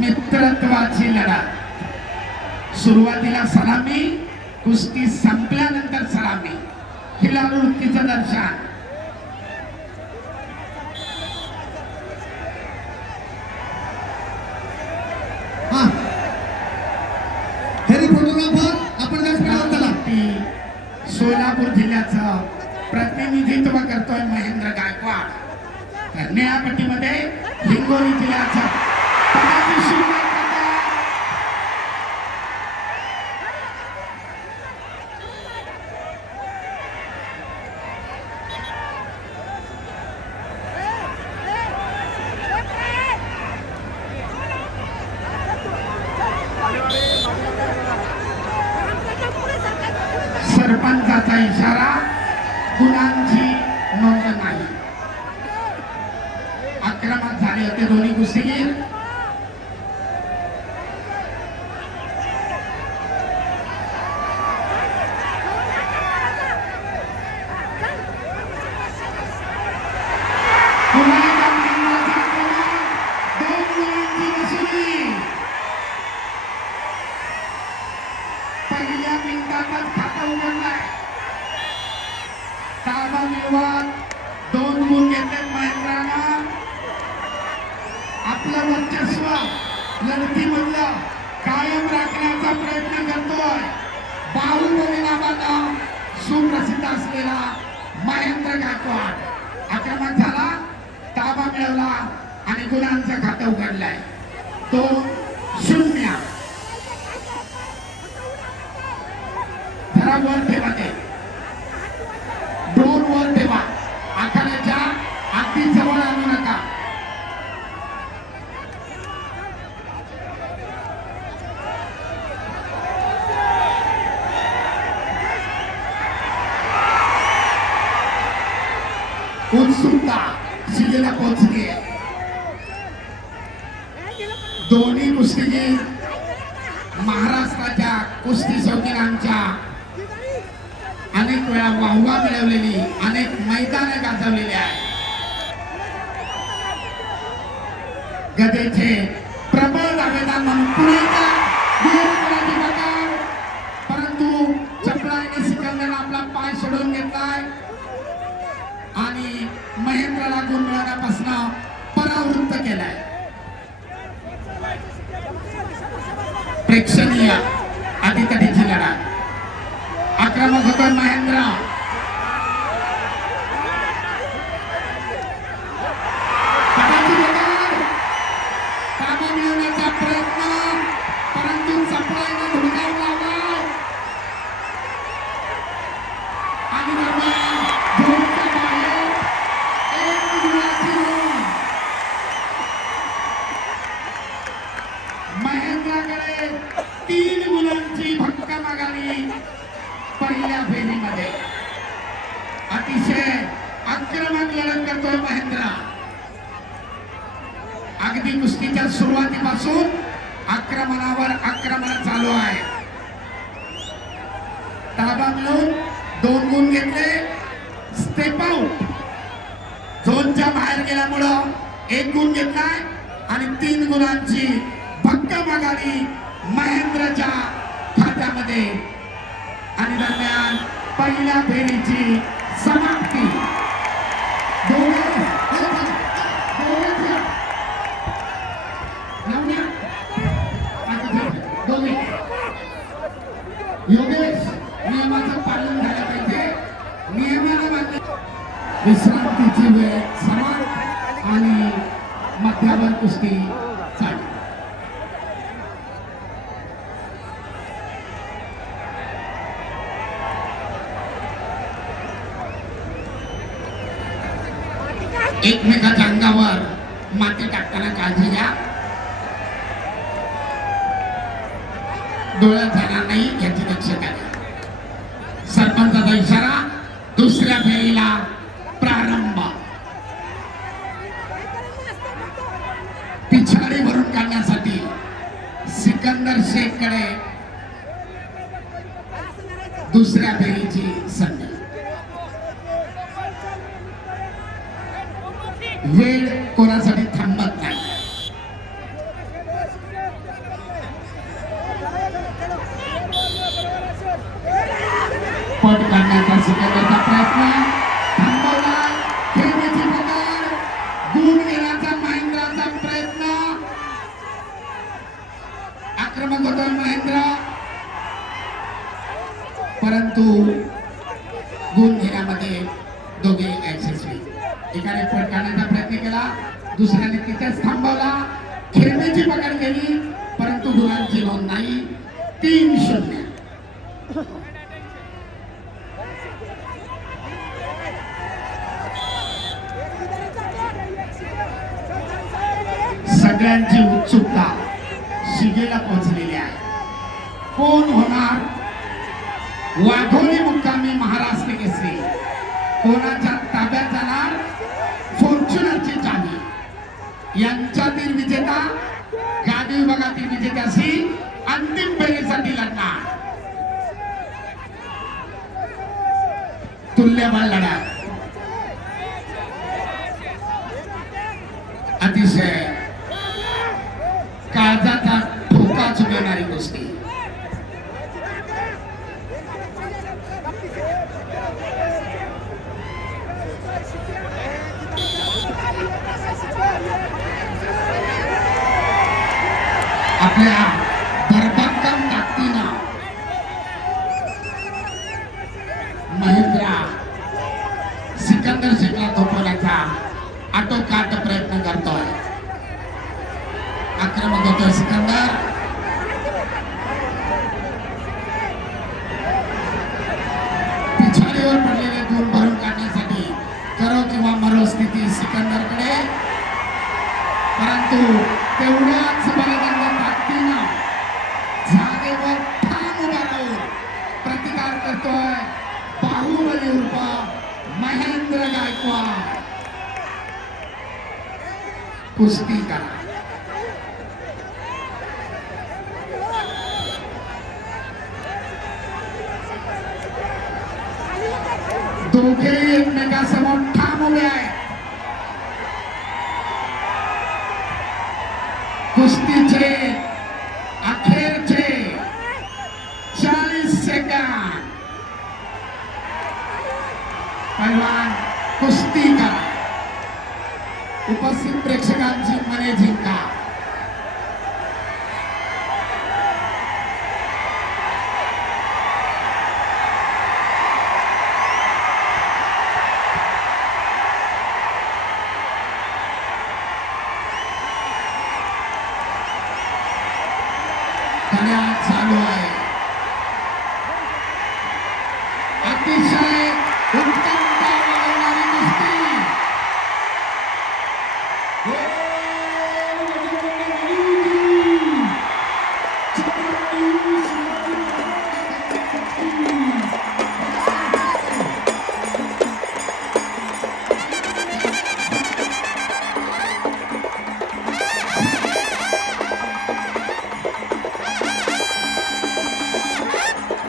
मित्रत्वाची लढत. सुरुवातीला सलामी, कुस्ती संपल्यानंतर सलामी. खिलाडू वृत्तीचं दर्शन. सोलापूर जिल्ह्याचं प्रतिनिधित्व करतोय महेंद्र गायकवाड. निळापट्टीमध्ये हिंगोली जिल्ह्याचं सरपंचाचा इशारा, गुणांची नोंद नाही. आक्रमक झाले होते दोन्ही कुस्तीगीर. पहिल्या मिनिटातच खाता उघडलाय. ताबा मिळवत 2 गुण घेतले महेंद्रानं. आपलं वर्चस्व लढतीमधलं कायम राखण्याचा प्रयत्न करतोय. बाहुबली नावानं सुप्रसिद्ध असलेला महेंद्र गायकवाड आक्रमक झाला, ताबा मिळवला आणि गुणांचं खातं उघडलंय. 2-0. वर ठेवा, ते ड्रोन वर ठेवा. आखाड्याच्या अगदी जवळ आणू नका. उत्सुकता शिगेला पोहोचली. दोन्ही कुस्तीगीर महाराष्ट्राच्या कुस्ती शौकीनांच्या अनेक वेळा वाहवा मिळवलेली, अनेक मैदाने गाजवलेली आहे. गदेचे प्रबळ दावेदार म्हणून पुणेकर परंतु चपळाईने सिकंदरने आपला पाय सोडून घेतलाय आणि महेंद्रला गुण मिळवण्यापासून परावृत्त केलाय. प्रेक्षणीय अटीतटीची लढत. आक्रमक होतोय महेंद्र. ताबा मिळवण्याचा प्रयत्न, परंतु चपळाईने धुडकावून लावला आणि झोनच्या बाहेर 1 गुणाची नोंद. महेंद्राकडे 3 गुणांची भक्कम आघाडी पहिल्या फेरीमध्ये. अतिशय आक्रमक लढत करतोय महेंद्र. अगदी कुस्तीच्या सुरुवातीपासून आक्रमणावर आक्रमण चालू आहे. ताबा मिळवून 2 गुण घेतले. स्टेप आउट, झोनच्या बाहेर गेल्यामुळं 1 गुण घेतलाय आणि 3 गुणांची भक्कम आघाडी महेंद्रच्या खात्यामध्ये. आणि दरम्यान पहिल्या फेरीची समाप्ती. योगेश, नियमाचं पालन झालं पाहिजे. नियमानं विश्रांतीची वेळ समाप्त आणि मध्यावर कुस्ती चालू. एकमेकाच्या अंगावर माती टाकताना काळजी घ्या. डोळ्यात जाणार नाही याची दक्षता घ्या. सरपंचाचा इशारा. दुसऱ्या फेरीला प्रारंभ. पिछाडी भरून काढण्यासाठी सिकंदर शेखकडे दुसऱ्या फेरीची संधी. वेळ कोणासाठी थांबत नाही. होता महेंद्र, परंतु गुण घेण्यामध्ये दोघे यशस्वी. एकाने पळ काढण्याचा प्रयत्न केला, दुसऱ्याने तिथेच थांबवला, खेळण्याची पकड केली, परंतु गुणांची नोंद नाही. 3-0. सगळ्यांची उत्सुकता शिगेला पोहोचलेली आहे. कोण होणार वाघोली मुक्कामी महाराष्ट्र केसरी? कोणाच्या ताब्यात जाणार फॉर्च्युनरची चावी? यांच्यातील विजेता गादी विभागातील विजेत्याशी अंतिम फेरीसाठी लढणार. तुल्यबळ लढत, अतिशय काळजाचा ठोका चुकवणारी गोष्टी. आपल्या भरभक्कम ताकदीनं महेंद्रा सिकंदर शेखला थोपवण्याचा आटोकाट प्रयत्न करतोय. आक्रमक होतोय सिकंदर. पिछाडीवर पडलेले गुण भरून काढण्यासाठी करो किंवा मरो स्थिती सिकंदरकडे, परंतु तेवढ्याच बलदंड ताकदीनं जागेवर ठाम उभा राहून प्रतिकार करतोय बाहुबली उर्फ महेंद्र गायकवाड. कुस्ती करा. दोघेही एकमेकांसमोर ठाम उभे आहेत. कुस्तीचे